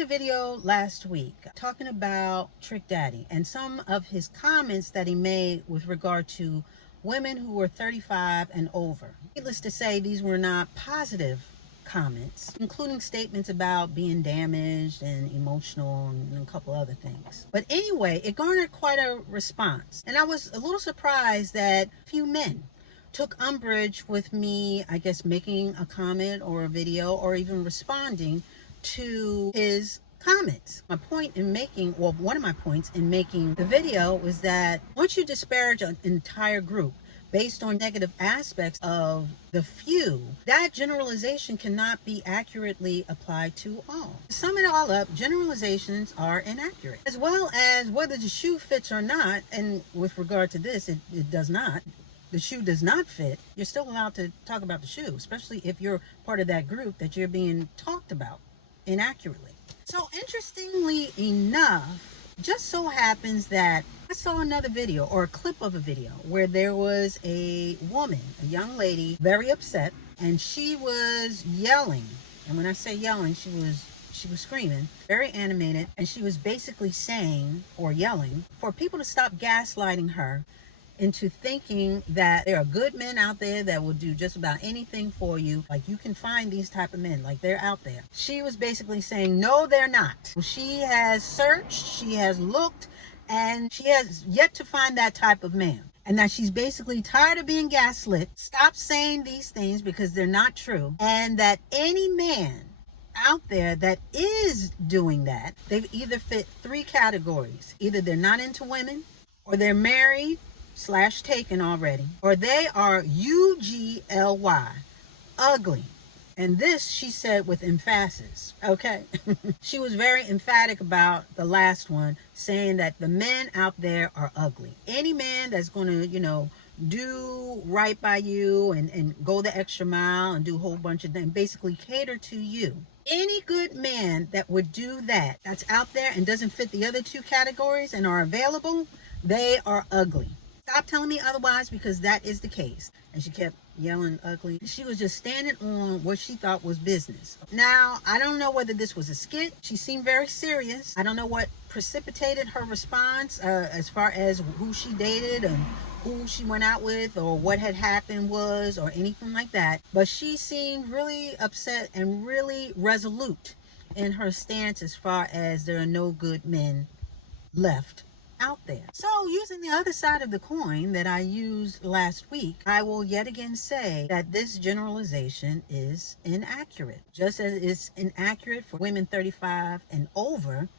a video last week talking about Trick Daddy and some of his comments that he made with regard to women who were 35 and over. Needless to say, these were not positive comments, including statements about being damaged and emotional and a couple other things. But anyway, it garnered quite a response. And I was a little surprised that few men took umbrage with me, I guess, making a comment or a video or even responding to his comments. My point in making, well, one of my points in making the video was that once you disparage an entire group based on negative aspects of the few, that generalization cannot be accurately applied to all. To sum it all up, generalizations are inaccurate, as well as whether the shoe fits or not. And with regard to this, it does not. The shoe does not fit, you're still allowed to talk about the shoe, especially if you're part of that group that you're being talked about inaccurately. So interestingly enough, just so happens that I saw another video or a clip of a video where there was a woman, a young lady, very upset, and she was yelling. And when I say yelling, she was screaming, very animated, and she was basically saying or yelling for people to stop gaslighting her into thinking that there are good men out there that will do just about anything for you. Like, you can find these type of men, like, they're out there. She was basically saying, no, they're not. She has searched, she has looked, and she has yet to find that type of man. And that she's basically tired of being gaslit. Stop saying these things because they're not true. And that any man out there that is doing that, they either fit three categories. Either they're not into women, or they're married / taken already, or they are ugly, ugly. And this she said with emphasis, okay? She was very emphatic about the last one, saying that the men out there are ugly. Any man that's going to, do right by you and go the extra mile and do a whole bunch of things, basically cater to you. Any good man that would do that, that's out there and doesn't fit the other two categories and are available, they are ugly. Stop telling me otherwise, because that is the case. And she kept yelling ugly. She was just standing on what she thought was business. Now, I don't know whether this was a skit. She seemed very serious. I don't know what precipitated her response as far as who she dated and who she went out with or what had happened was or anything like that. But she seemed really upset and really resolute in her stance as far as there are no good men left out there. So using the other side of the coin that I used last week, I will yet again say that this generalization is inaccurate. Just as it's inaccurate for women 35 and over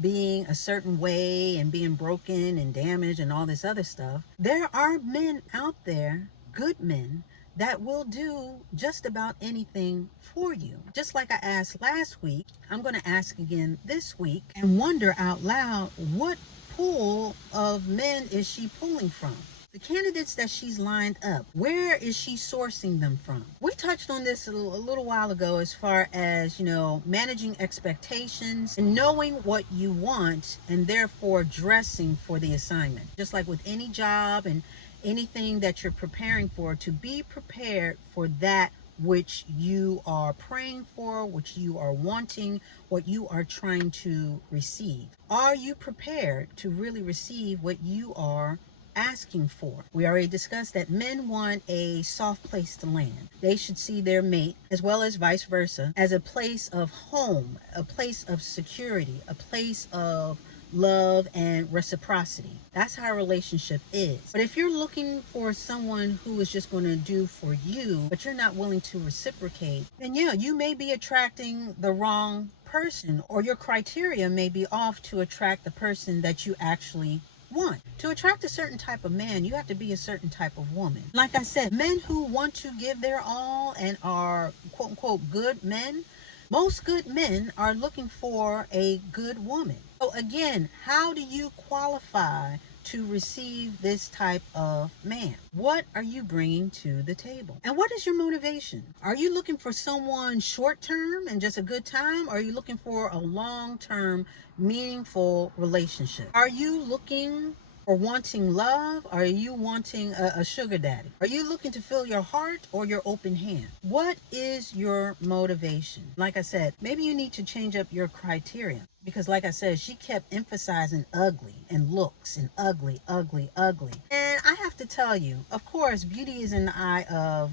being a certain way and being broken and damaged and all this other stuff, there are men out there, good men, that will do just about anything for you. Just like I asked last week, I'm going to ask again this week and wonder out loud, what pool of men is she pulling from? The candidates that she's lined up, where is she sourcing them from? We touched on this a little while ago as far as, managing expectations and knowing what you want and therefore dressing for the assignment. Just like with any job and anything that you're preparing for, to be prepared for that which you are praying for, which you are wanting, what you are trying to receive. Are you prepared to really receive what you are asking for? We already discussed that men want a soft place to land. They should see their mate, as well as vice versa, as a place of home, a place of security, a place of love and reciprocity. That's how a relationship is. But if you're looking for someone who is just going to do for you, but you're not willing to reciprocate, then you may be attracting the wrong person, or your criteria may be off to attract the person that you actually want. To attract a certain type of man, you have to be a certain type of woman. Like I said, men who want to give their all and are quote unquote good men, most good men are looking for a good woman. So again, how do you qualify to receive this type of man? What are you bringing to the table? And what is your motivation? Are you looking for someone short term and just a good time? Or are you looking for a long term, meaningful relationship? Are you looking or wanting love? Or are you wanting a sugar daddy? Are you looking to fill your heart or your open hand? What is your motivation? Like I said, maybe you need to change up your criteria, because like I said, she kept emphasizing ugly and looks and ugly, ugly, ugly. And I have to tell you, of course, beauty is in the eye of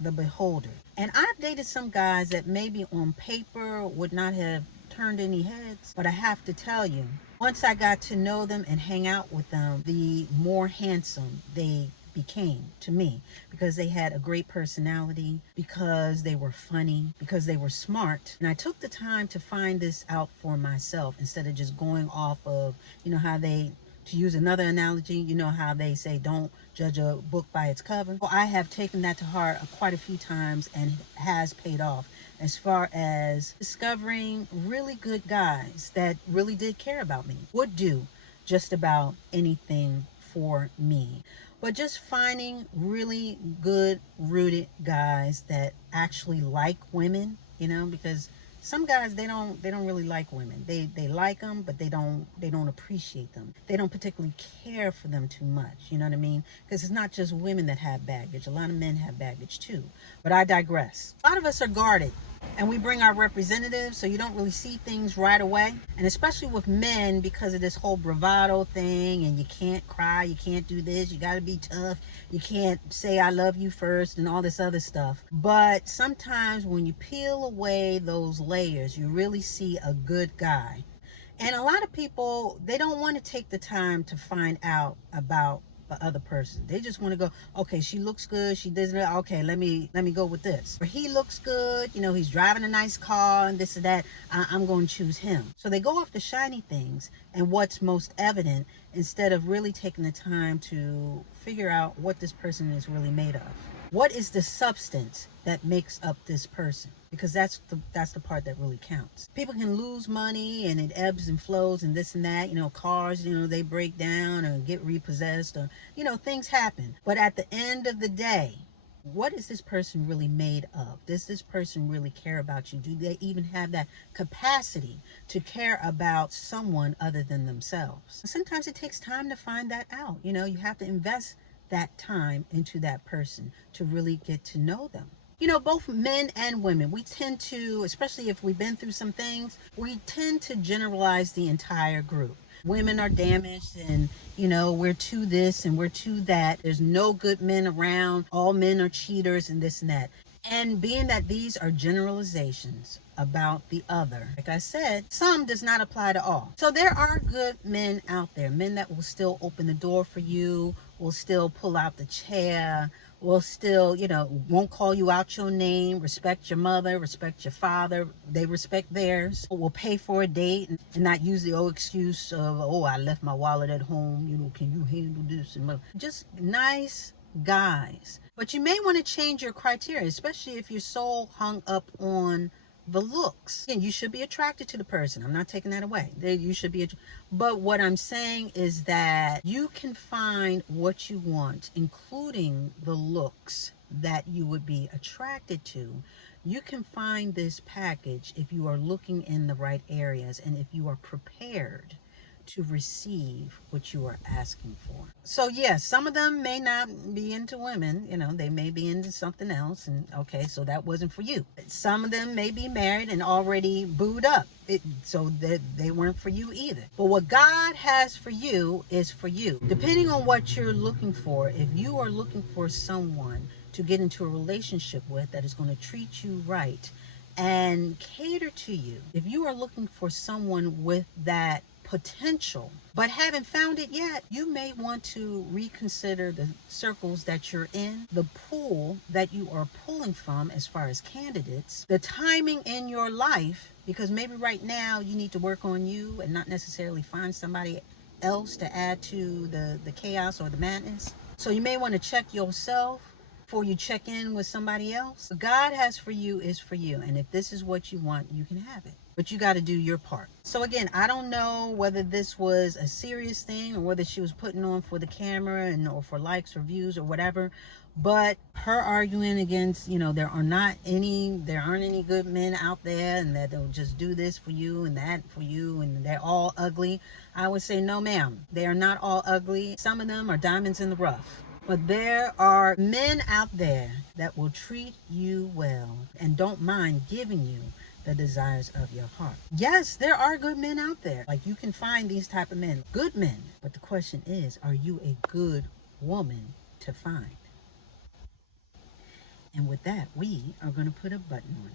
the beholder. And I've dated some guys that maybe on paper would not have turned any heads, but I have to tell you, once I got to know them and hang out with them, the more handsome they became to me, because they had a great personality, because they were funny, because they were smart. And I took the time to find this out for myself instead of just going off of, how they, to use another analogy, how they say don't judge a book by its cover. Well, I have taken that to heart quite a few times, and it has paid off as far as discovering really good guys that really did care about me, would do just about anything for me. But just finding really good rooted guys that actually like women, because some guys, they don't really like women. They like them, but they don't appreciate them. They don't particularly care for them too much. You know what I mean? Because it's not just women that have baggage. A lot of men have baggage too. But I digress. A lot of us are guarded, and we bring our representatives, so you don't really see things right away. And especially with men, because of this whole bravado thing, and you can't cry, you can't do this, you got to be tough, you can't say I love you first and all this other stuff. But sometimes when you peel away those layers, you really see a good guy. And a lot of people, they don't want to take the time to find out about the other person. They just want to go, okay, she looks good, she does it, okay, let me go with this. Or he looks good, he's driving a nice car and this and that, I'm going to choose him. So they go off the shiny things and what's most evident, instead of really taking the time to figure out what this person is really made of. What is the substance that makes up this person? Because that's the part that really counts. People can lose money and it ebbs and flows and this and that. Cars, they break down or get repossessed, or, things happen. But at the end of the day, what is this person really made of? Does this person really care about you? Do they even have that capacity to care about someone other than themselves? Sometimes it takes time to find that out. You have to invest that time into that person to really get to know them. Both men and women, we tend to, especially if we've been through some things, we tend to generalize the entire group. Women are damaged, and we're too this and we're too that. There's no good men around. All men are cheaters and this and that. And being that these are generalizations about the other, like I said, some does not apply to all. So there are good men out there, men that will still open the door for you, will still pull out the chair, will still, won't call you out your name, respect your mother, respect your father, they respect theirs, will pay for a date and not use the old excuse of, oh, I left my wallet at home, can you handle this? And just nice guys. But you may want to change your criteria, especially if you're so hung up on the looks. And you should be attracted to the person. I'm not taking that away. You should be. But what I'm saying is that you can find what you want, including the looks that you would be attracted to. You can find this package if you are looking in the right areas and if you are prepared to receive what you are asking for. So yes, some of them may not be into women, they may be into something else, and okay, so that wasn't for you. Some of them may be married and already booed up, so that they weren't for you either. But what God has for you is for you. Depending on what you're looking for, if you are looking for someone to get into a relationship with that is going to treat you right and cater to you, if you are looking for someone with that potential but haven't found it yet, you may want to reconsider the circles that you're in, the pool that you are pulling from as far as candidates, the timing in your life, because maybe right now you need to work on you and not necessarily find somebody else to add to the chaos or the madness. So you may want to check yourself before you check in with somebody else. What God has for you is for you. And if this is what you want, you can have it. But you got to do your part. So again, I don't know whether this was a serious thing or whether she was putting on for the camera and or for likes or views or whatever. But her arguing against, there aren't any good men out there, and that they'll just do this for you and that for you, and they're all ugly. I would say, no, ma'am. They are not all ugly. Some of them are diamonds in the rough. But there are men out there that will treat you well and don't mind giving you the desires of your heart. Yes, there are good men out there. Like, you can find these type of men, good men. But the question is, are you a good woman to find? And with that, we are going to put a button on it.